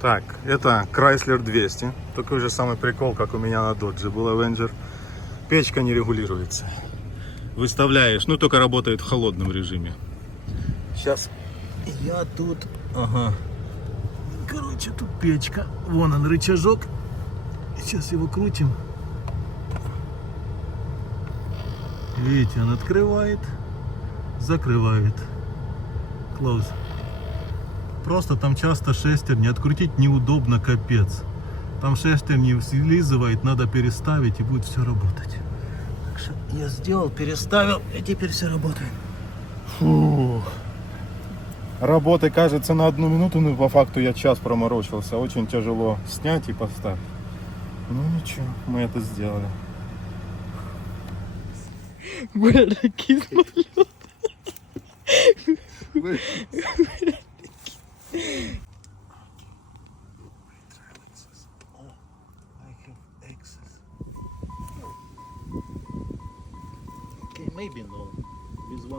Так, это Крайслер 200. Такой же самый прикол, как у меня на Додже был Avenger. Печка не регулируется. Выставляешь, ну только работает в холодном режиме. Сейчас я тут... Ага. Короче, тут печка. Вон он, рычажок. Сейчас его крутим. Видите, он открывает, закрывает. Close. Просто там часто шестерни открутить неудобно, капец. Там шестерни слизывает, надо переставить, и будет все работать. Так что я сделал, переставил, и теперь все работает. Фу. Работы, кажется, на 1 минуту, но по факту я час проморочился. Очень тяжело снять и поставить. Ну ничего, мы это сделали. Бля, такий самолет. Okay, maybe no. With one